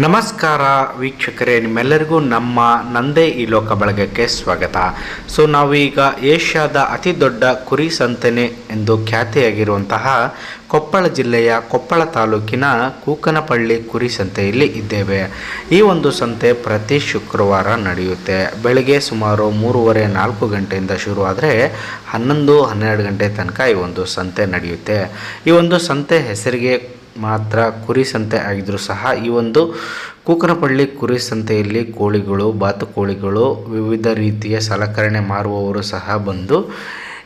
ನಮಸ್ಕಾರ ವೀಕ್ಷಕರೇ, ನಿಮ್ಮೆಲ್ಲರಿಗೂ ನಮ್ಮ ನಂದೇ ಈ ಲೋಕ ಬಳಗಕ್ಕೆ ಸ್ವಾಗತ. ನಾವೀಗ ಏಷ್ಯಾದ ಅತಿ ದೊಡ್ಡ ಕುರಿ ಸಂತೆ ಎಂದು ಖ್ಯಾತಿಯಾಗಿರುವಂತಹ ಕೊಪ್ಪಳ ಜಿಲ್ಲೆಯ ಕೊಪ್ಪಳ ತಾಲೂಕಿನ ಕೂಕನಪಳ್ಳಿ ಕುರಿ ಸಂತೆಯಲ್ಲಿ ಇದ್ದೇವೆ. ಈ ಒಂದು ಸಂತೆ ಪ್ರತಿ ಶುಕ್ರವಾರ ನಡೆಯುತ್ತೆ. ಬೆಳಗ್ಗೆ ಸುಮಾರು 3:30-4 ಗಂಟೆಯಿಂದ ಶುರುವಾದರೆ 11-12 ಗಂಟೆ ತನಕ ಈ ಒಂದು ಸಂತೆ ನಡೆಯುತ್ತೆ. ಈ ಒಂದು ಸಂತೆ ಹೆಸರಿಗೆ ಮಾತ್ರ ಕುರಿ ಸಂತೆ ಆಗಿದ್ರೂ ಸಹ ಈ ಒಂದು ಕೂಕನಪಳ್ಳಿ ಕುರಿ ಸಂತೆಯಲ್ಲಿ ಕೋಳಿಗಳು, ಬಾತುಕೋಳಿಗಳು, ವಿವಿಧ ರೀತಿಯ ಸಲಕರಣೆ ಮಾರುವವರು ಸಹ ಬಂದು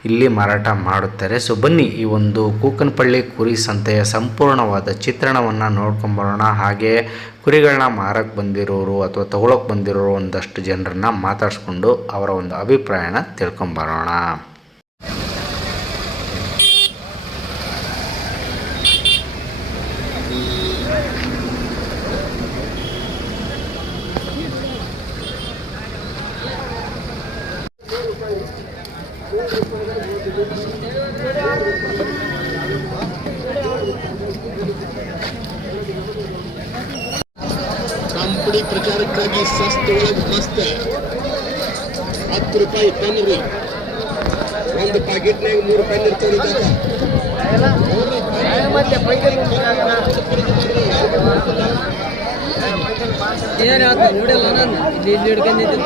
ಇಲ್ಲಿ ಮಾರಾಟ ಮಾಡುತ್ತಾರೆ. ಬನ್ನಿ ಈ ಒಂದು ಕೂಕನಪಳ್ಳಿ ಕುರಿ ಸಂತೆಯ ಸಂಪೂರ್ಣವಾದ ಚಿತ್ರಣವನ್ನು ನೋಡ್ಕೊಂಬರೋಣ. ಹಾಗೆ ಕುರಿಗಳನ್ನ ಮಾರಕ್ಕೆ ಬಂದಿರೋರು ಅಥವಾ ತಗೊಳಕ್ಕೆ ಬಂದಿರೋರು ಒಂದಷ್ಟು ಜನರನ್ನ ಮಾತಾಡಿಸ್ಕೊಂಡು ಅವರ ಒಂದು ಅಭಿಪ್ರಾಯನ ತಿಳ್ಕೊಂಬರೋಣ. ಕಂಪನಿ ಪ್ರಚಾರಕ್ಕಾಗಿ ಸಸ್ತೊಳಗೆ ಮಸ್ತ್ 10 ರೂಪಾಯಿ ಪನ್ನೀರ್, ಒಂದು ಪ್ಯಾಕೆಟ್ನಾಗ 3 ಪನ್ನೀರ್ ಇರ್ತದೆ. ನೋಡಿಲ್ಲ ನಾನು ಇಲ್ಲಿ ಹಿಡ್ಕೊಂಡಿದ್ದೆ.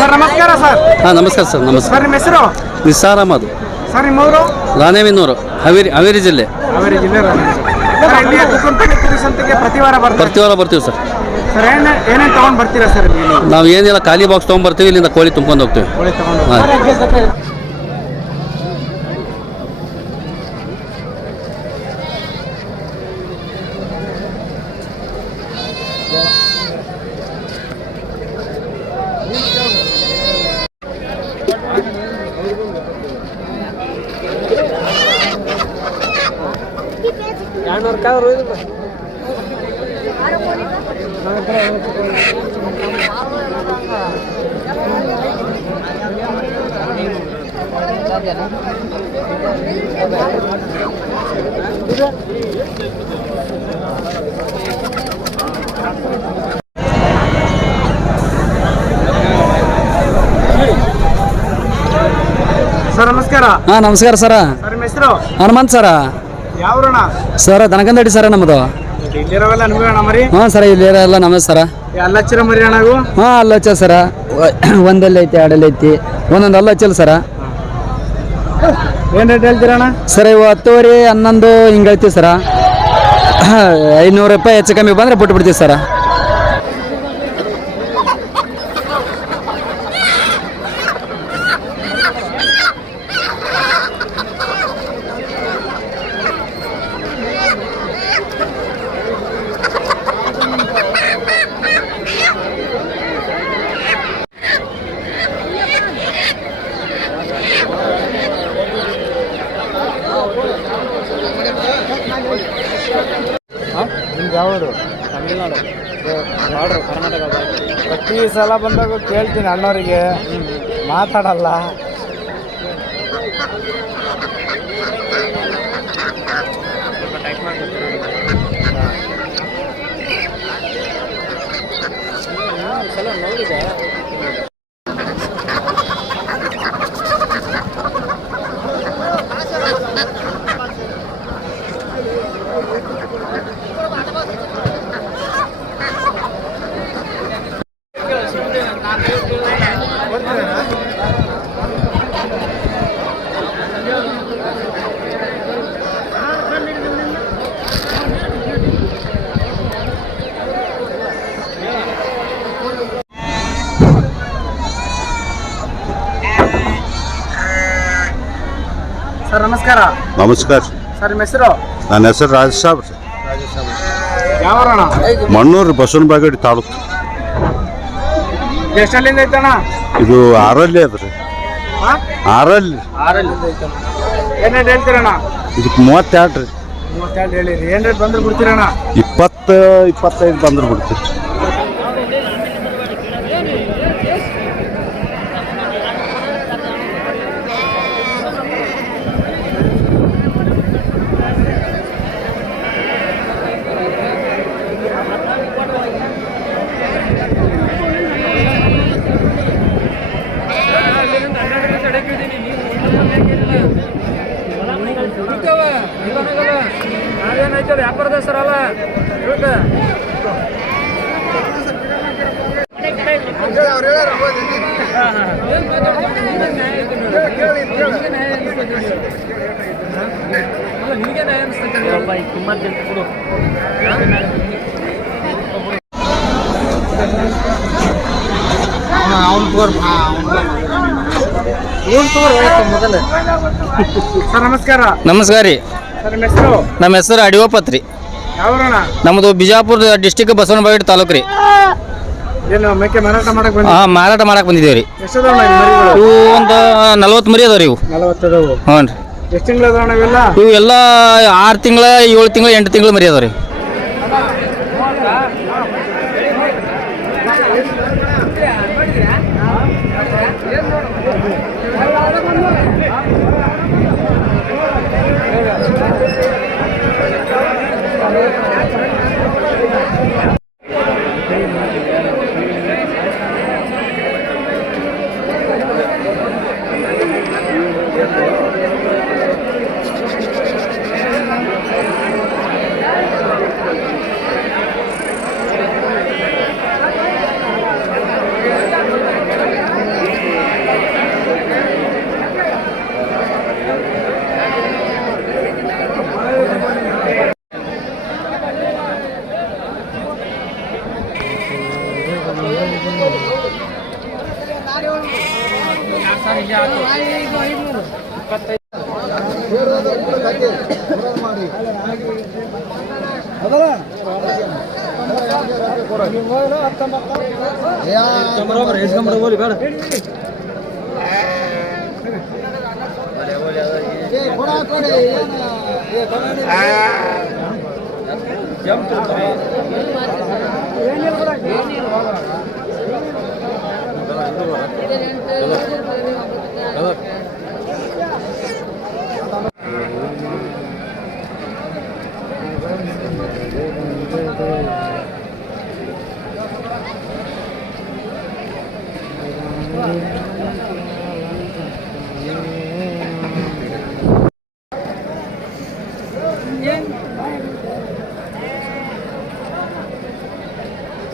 ಸರ್ ನಮಸ್ಕಾರ ಸರ್. ಹಾಂ ನಮಸ್ಕಾರ ಸರ್. ನಮಸ್ಕಾರ. ಸರ್ ನಿಮ್ಮ ಹೆಸರು? ನಿಸಾರ್ ಅಹಮದ್. ಸರ್ ನಿಮ್ಮವರು? ರಾಣೆಬೆನ್ನೂರು, ಹಾವೇರಿ ಜಿಲ್ಲೆ. ಹಾವೇರಿ ಜಿಲ್ಲೆ. ಕುರಿ ಸಂತೆಗೆ ಪ್ರತಿ ವಾರ ಬರ್ತೀವಿ ಸರ್. ಸರ್ ಏನೇನು ತೊಗೊಂಡು ಬರ್ತೀರಾ ಸರ್? ನಾವು ಏನಿಲ್ಲ, ಖಾಲಿ ಬಾಕ್ಸ್ ತೊಗೊಂಡ್ಬರ್ತೀವಿ, ಇಲ್ಲಿಂದ ಕೋಳಿ ತುಂಬ್ಕೊಂಡು ಹೋಗ್ತೀವಿ. ಸರ್ ನಮಸ್ಕಾರ. ಹಾಂ ನಮಸ್ಕಾರ ಸರ. ಸರ್ ನಿಮ್ಮ ಹೆಸರು? ಹನುಮಂತ್ ಸರ. ಯಾವ್ರಣ ಸರ? ದನಗಂದಡಿ ಸರ ನಮ್ಮದು. ಇಲ್ಲಿರೋವೆಲ್ಲ ನಿಮ್ಗೆ ಅಣ್ಣ ಮರಿ? ಹಾಂ ಸರ, ಇಲ್ಲಿರೋಲ್ಲ ನಮ್ಮದು ಸರ. ಎಲ್ಲ ಹಚ್ಚಿರ ಮರಿ ಅಣ್ಣವು? ಹಾಂ ಅಲ್ಲ ಹಚ್ಚ ಸರ. ಒಂದಲ್ಲಿ ಐತಿ, ಎರಡಲ್ಲಿ ಐತಿ, ಒಂದೊಂದು ಅಲ್ಲ ಹಚ್ಚಲ್ಲ ಸರ. ಏನು ರೇಟ್ ಹೇಳ್ತೀರಣ್ಣ? ಸರ ಇವು 10 11 ಹಿಂಗೆ ಐತಿ ಸರ. 500 ರೂಪಾಯಿ ಹೆಚ್ಚು ಕಮ್ಮಿ ಬಂದರೆ ಬಿಟ್ಟು ಬಿಡ್ತೀವಿ ಸರ. ನಿಮ್ದು ಯಾವುದು? ತಮಿಳ್ನಾಡು. ಬಾರ್ಡ್ರು ಕರ್ನಾಟಕ. ಪ್ರತಿ ಸಲ ಬಂದಾಗ ಕೇಳ್ತೀನಿ ಅಣ್ಣವರಿಗೆ, ಮಾತಾಡಲ್ಲ. ನೋಡಿದೆ ಸರ್ ನಮಸ್ಕಾರ. ನಮಸ್ಕಾರ. ಸರ್ ನಿಮ್ಮ ಹೆಸರು? ನನ್ನ ಹೆಸರು ರಾಜ ಸಾಬ್. ಯಾವರಣ? ಮಣ್ಣೂರು ಬಸವನ ಬಾಗೇಡಿ ತಾಲೂಕು. ಎಷ್ಟಲ್ಲಿಂದ ಐತಣ್ಣ ಇದು ಆರಲ್ಲಿ ಅದ್ರಿ. ಆರಲ್ಲಿ ಏನ್ ರೇಟ್ ಹೇಳ್ತೀರಣ್ಣ? ಇದಕ್ಕೆ 32 ರೀ. 32 ಹೇಳಿರಿ. ಏನ್ ರೇಟ್ ಬಂದ್ರೆ ಬಿಡ್ತೀರಣ್ಣ? 20-25 ಬಂದ್ರೆ ಬಿಡ್ತೀರಿ. ವ್ಯಾಪಾರದ ಸರಲ್ಲ ಸರ್ ನಮಸ್ಕಾರ. ನಮಸ್ಕಾರ ರೀ. ಸರ್ ನಿಮ್ಮ ಹೆಸರು? ನಮ್ಮ ಹೆಸರು ಅಡಿವಪ್ಪತ್ ರೀ. ಯಾವರಣ? ನಮ್ಮದು ಬಿಜಾಪುರ ಡಿಸ್ಟಿಕ್ ಬಸವನ ಬಾಗೇಡಿ ತಾಲೂಕು ರೀ. ಏನು ಮೇಕೆ ಮಾರಾಟ ಮಾಡಕ್ ಬಂದ? ಹಾಂ, ಮಾರಾಟ ಮಾಡಕ್ಕೆ ಬಂದಿದ್ದೇವೆ ರೀ. ಎಷ್ಟದಣ್ಣ ಮರಿಗಳು? ಇವು ಒಂದು 40 ಮರಿ ಅದಾವ ರೀ. ಇವು 40 ಅದಾವು. ಹ್ಞೂ ರೀ. ಎಷ್ಟು ತಿಂಗಳು ಅದಾವಣ್ಣ ಇವೆಲ್ಲ? ಇವು ಎಲ್ಲ 6 ತಿಂಗಳ 7 ತಿಂಗಳ 8 ತಿಂಗಳು ಮರಿ ಅದಾವ ರೀ.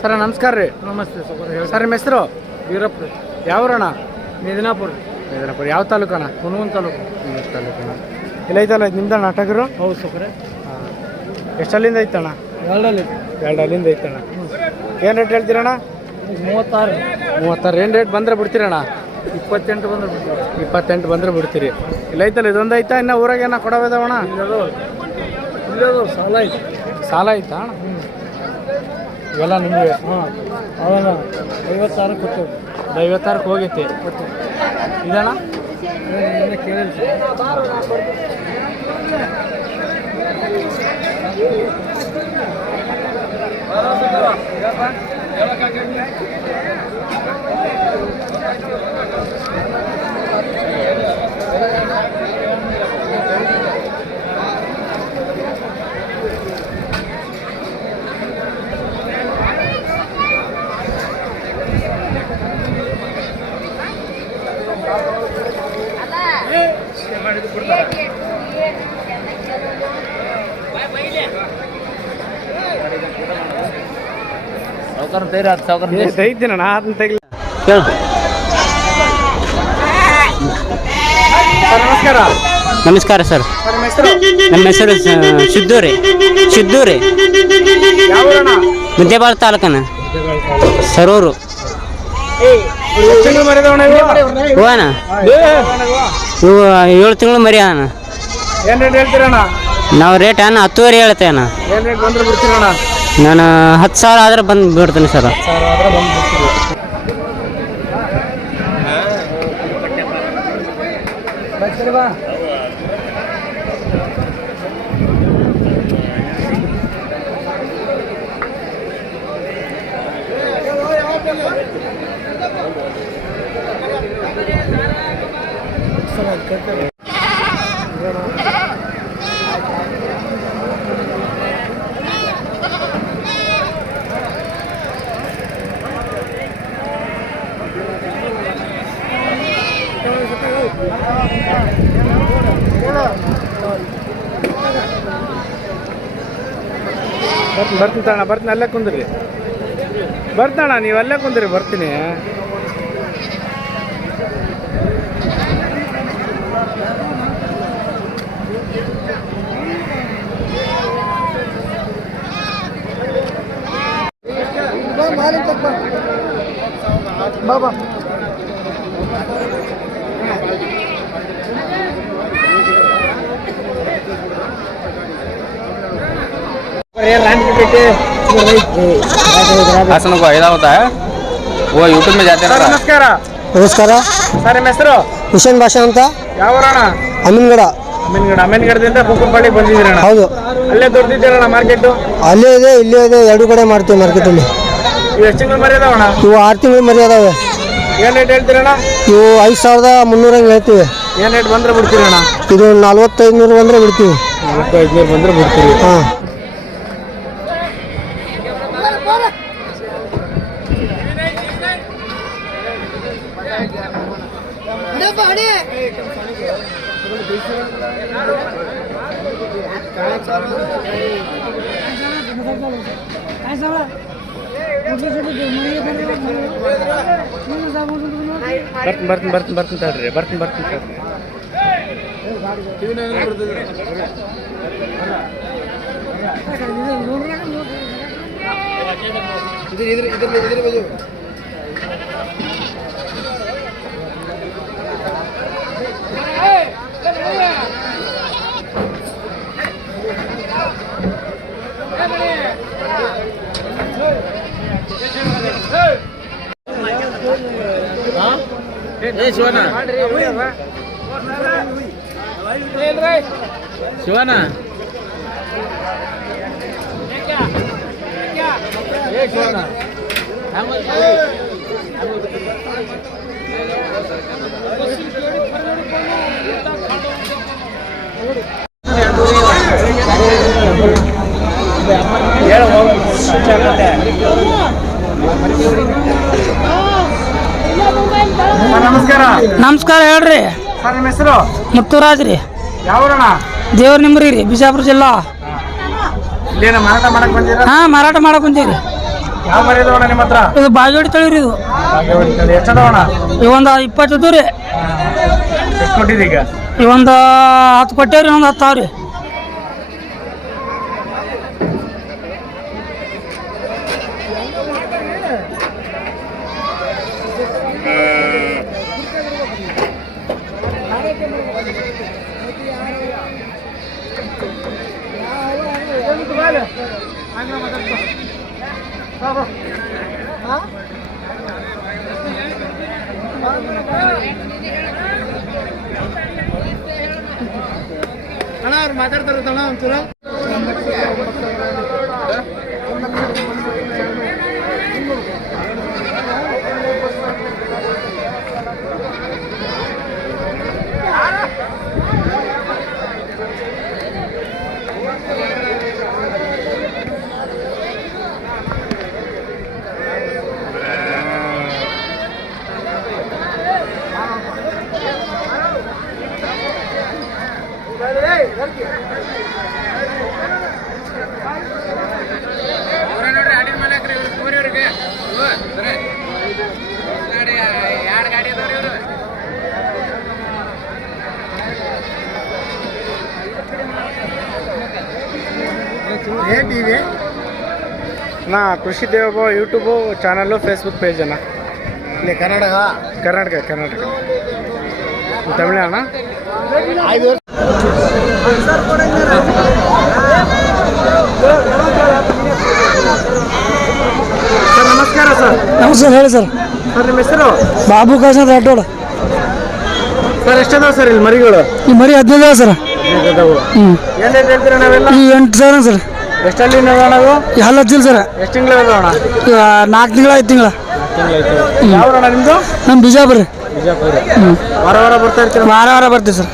ಸರ್ ನಮಸ್ಕಾರ ರೀ. ನಮಸ್ತೆ ಸರ್ ನಿಮ್ಮ ಹೆಸರು? ವೀರಪ್ಪ. ಯಾವರಣ? ಮಿದನಾಪುರ. ಯಾವ ತಾಲೂಕಣ್ಣ? ಹುನಗುಂದ ತಾಲೂಕು. ಇಲ್ಲ ಐತಲ್ಲ ನಿಮ್ದಣ್ಣ ನಾಟಕರು? ಹೌದು ಸೊಕರೆ. ಎಷ್ಟಲ್ಲಿಂದ ಐತಣ್ಣ? 2 ಅಲ್ಲಿಂದ ಐತಣ್ಣ. ಏನು ರೇಟ್ ಹೇಳ್ತೀರಣ್ಣ? 36. ಏನು ರೇಟ್ ಬಂದರೆ ಬಿಡ್ತೀರಣ್ಣ? 28 ಬಂದ್ರೆ ಬಿಡ್ತೀವಿ. 28 ಬಂದರೆ ಬಿಡ್ತೀರಿ. ಇಲ್ಲ ಐತಲ್ಲ ಇದೊಂದು ಐತಾ? ಇನ್ನು ಊರಾಗ ಏನೋ ಕೊಡೋದವಣ್ಣ? ಇಲ್ಲದು ಸಾಲ ಐತೆ. ಸಾಲ ಐತಾ ಅಣ್ಣ? ಇವೆಲ್ಲ ನಿಮಗೆ? ಹಾಂ, ಅವಾಗ 56 ಕೊಟ್ಟೆವು. 56ಕ್ಕೆ ಹೋಗೈತಿ. ಇದಣ್ಣ ಕೇಳಿಲ್ಲ. ತೆಗಿತೀನಣ್ಣ ಅದನ್ನ ತೆಗಿಲ್ಲ. ನಮಸ್ಕಾರ. ನಮಸ್ಕಾರ ಸರ್. ಸರ್ ನಿಮ್ಮ ಹೆಸರು? ನಮ್ಮ ಹೆಸರು ಸಿದ್ದೂರಿ. ಯಾವೂರಣ್ಣ? ಮುದ್ದೇಬಾಳ ತಾಲೂಕನ ಸರೂರು. ತಿಂಗಳು ಮರಿದವಣ ಹೂವನ ಇವು 7 ತಿಂಗಳು ಮರಿ ಅಣ್ಣ. ಏನು ರೇಟ್ ಹೇಳ್ತೀರಣ್ಣ? ನಾವು ರೇಟ್ ಅಣ್ಣ 10,000 ಹೇಳ್ತೇವೆ ಅಣ್ಣ. ಏನು ರೇಟ್ ಬಂದ್ರೆ ಬಿಡ್ತೀರಣ್ಣ? ನಾನು 10,000 ಆದ್ರೆ ಬಂದು ಬಿಡ್ತೀನಿ ಸರ್. 10,000 ಆದ್ರೆ ಬಂದು ಬಿಡ್ತೀವಿ. ಬರ್ತೀನಿ ತಣ್ಣ, ಬರ್ತೀನಿ, ಅಲ್ಲೇ ಕುಂದ್ರಿ. ಬರ್ತಣ್ಣ, ನೀವು ಅಲ್ಲೇ ಕುಂದ್ರಿ, ಬರ್ತೀನಿ. ಬಾಬಾ हासन को फायदा होता है वो यूट्यूब में जाते हैं. ನಮಸ್ಕಾರ. ನಮಸ್ಕಾರ. ಸರ್, ನಿಮ್ಮ ಹೆಸರು? ಹುಸೇನ್ ಭಾಷಾ ಅಂತ. ಯಾವ ಊರಣ್ಣ? ಅಮೀನ್ಗಡ. ಅಮೀನ್ಗಡದಿಂದ ಬುಕ್ಕಂಪಳ್ಳಿಗೆ ಬಂದಿದ್ದೀರಣ್ಣ? ಹೌದು. ಅಲ್ಲೇ ದೊಡ್ಡದಿದ್ದೀರಣ್ಣ ಮಾರ್ಕೆಟು? ಅಲ್ಲೇ ಇದೆ, ಇಲ್ಲೇ ಇದೆ, ಎರಡು ಕಡೆ ಮಾಡ್ತೀವಿ ಮಾರ್ಕೆಟಲ್ಲಿ. ಇವು ಎಷ್ಟು ತಿಂಗಳು ಮರಿ ಅದಾವಣ್ಣ? ಇವು 6 ತಿಂಗಳು ಮರಿ ಅದಾವೆ. ಏನು ರೇಟ್ ಹೇಳ್ತೀರಣ್ಣ? ಇವು 5,300 ಹಂಗೆ ಹೇಳ್ತೀವಿ. ಏನು ರೇಟ್ ಬಂದ್ರೆ ಬಿಡ್ತೀರಣ್ಣ? ಇದು 4500 ಬಂದರೆ ಬಿಡ್ತೀವಿ. 4500 ಬಂದ್ರೆ ಬಿಡ್ತೀವಿ. ಹಾಂ. ಬರ್ತೀನಿ ತಡ್ರಿ, ಬರ್ತೀನಿ ತಡ್ರಿ. ಶಿವನ ನಮಸ್ಕಾರ. ನಮಸ್ಕಾರ, ಹೇಳ್ರಿ. ಸರ್, ನಿಮ್ಮ ಹೆಸರು? ಮುತ್ತುರಾಜ್ ರೀ. ಯಾವ ಊರಣ್ಣ? ದೇವ್ರ ನಿಮ್ರಿ ರೀ, ಬಿಜಾಪುರ ಜಿಲ್ಲಾ. ಇಲ್ಲೇನ ಮಾರಾಟ ಮಾಡಕ್ ಬಂದಿರ? ಹಾಂ, ಮಾರಾಟ ಮಾಡಕ್ ಕುಂತೀವಿ. ಯಾವ ಮರಿ ಅದಾವಣ್ಣ ನಿಮ್ಮ ಹತ್ರ? ಇದು ಬಾಗೇವಾಡಿ ತಳಿರಿ. ಇದು ಎಷ್ಟದವಣ್ಣ? ಇವೊಂದು 20 ರೀ. ಎಷ್ಟು ಕೊಟ್ಟಿದ್ದೀಗ? ಇವೊಂದು 10 ಕೊಟ್ಟೇವ್ರಿ, ಒಂದು 10 ಅವ್ರಿ. ಅಣ್ಣ, ಅವ್ರು ಮಾತಾಡ್ತಾರೆ ತಣ್ಣ ಒಂಚೂರ. ನಾ ಕೃಷಿ ದೇವ ಯೂಟ್ಯೂಬು ಚಾನಲ್ಲು, ಫೇಸ್ಬುಕ್ ಪೇಜ್ ಅಣ್ಣ. ಇಲ್ಲಿ ಕರ್ನಾಟಕ ತಮಿಳು ಅಣ್ಣ. ಸರ್ ನಮಸ್ಕಾರ ಸರ್. ನಮಸ್ಕಾರ ಹೇಳಿ ಸರ್. ಸರ್ ನಿಮ್ಮ ಹೆಸರು? ಬಾಬು ಕಾಶನಾಥ್ ರಾಠೋಡ್. ಸರ್ ಎಷ್ಟದಾವ ಸರ್ ಇಲ್ಲಿ ಮರಿಗಳು? ಈ ಮರಿ 15 ಸರ್. ಏನೇನು ಹೇಳ್ತೀರಾ ನಾವೆಲ್ಲ? ಈ 8,000 ಸರ್. ಎಷ್ಟಲ್ಲಿ ನಾವು? ಈ ಹಲ್ಲು ಹಚ್ಚಿಲ್ಲ ಸರ್. ಎಷ್ಟು ತಿಂಗಳು ಅಣ್ಣ? 4 ತಿಂಗಳ 5 ತಿಂಗಳ. ಯಾವ ಅಣ್ಣ ನಿಮ್ಮದು? ನಮ್ಮ ಬಿಜಾಪುರ. ಬಿಜಾಪುರ. ವಾರ ವಾರ ಬರ್ತಾ ಇರ್ತೀರ? ವಾರ ವಾರ ಬರ್ತೀವಿ ಸರ್.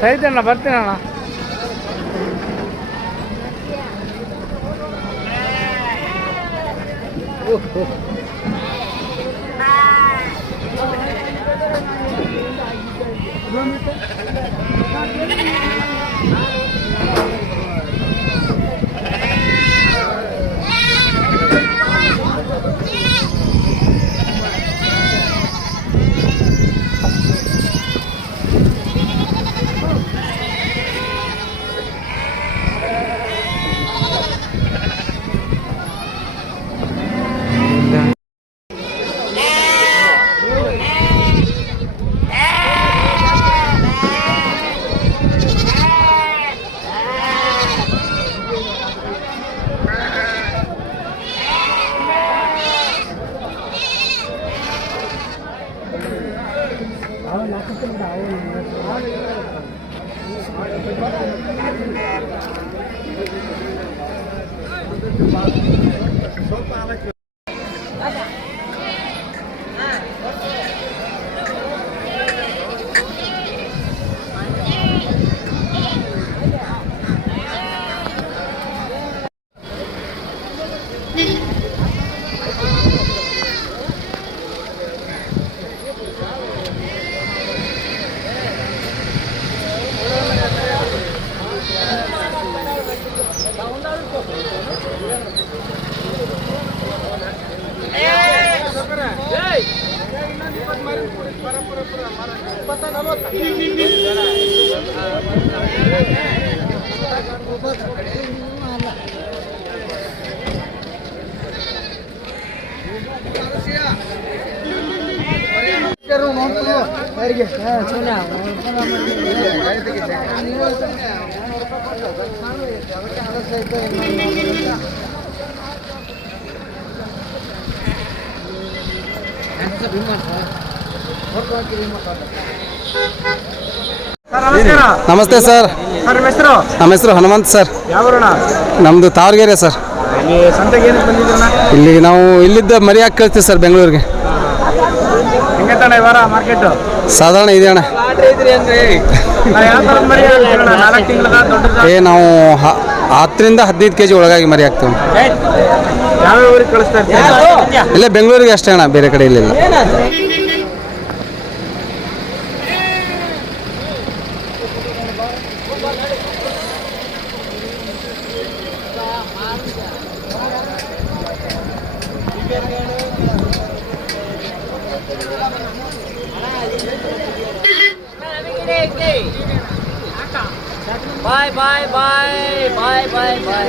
ಸಹಿತ ಅಣ್ಣ ಬರ್ತೀನಿ ಅಣ್ಣ. ನಮಸ್ತೆ ಸರ್. ಸರ್ ನಿಮ್ಮ ಹೆಸರು? ನಮ್ಮ ಹೆಸರು ಹನುಮಂತ್ ಸರ್. ಯಾವೂರಣ್ಣ? ನಮ್ಮದು ತಾವರಗೆರೆ ಸರ್. ಇಲ್ಲಿ ಸಂತೆಗೆ ಏನಕ್ಕೆ ಬಂದಿದ್ರಣ್ಣ? ಇಲ್ಲಿ ನಾವು ಇಲ್ಲಿದ್ದ ಮರಿ ಹಾಕಿ ಕಳಿಸ್ತೀವಿ ಸರ್ ಬೆಂಗಳೂರಿಗೆ. ಹೆಂಗೈತಣ್ಣ ಈ ವಾರ ಮಾರ್ಕೆಟು? ಸಾಧಾರಣ ಇದೆ ಅಣ್ಣ. ಯಾವ ಥರದ ಮರಿ ಹಾಕ್ತೀರಣ್ಣ? 4 ತಿಂಗಳದ ದೊಡ್ಡದ? ನಾವು 10ರಿಂದ 15 kg ಒಳಗಾಗಿ ಮರಿ ಹಾಕ್ತೀವಿ. ಯಾವ ಊರಿಗೆ ಕಳಿಸ್ತಾ ಇರ್ತೀವಿ? ಇಲ್ಲೇ ಬೆಂಗಳೂರಿಗೆ ಅಷ್ಟೇ ಅಣ್ಣ, ಬೇರೆ ಕಡೆ ಇಲ್ಲಿಲ್ಲ. ಬಾಯ್ ಬಾಯ್ ಬಾಯ್ ಬಾಯ್ ಬಾಯ್ ಬಾಯ್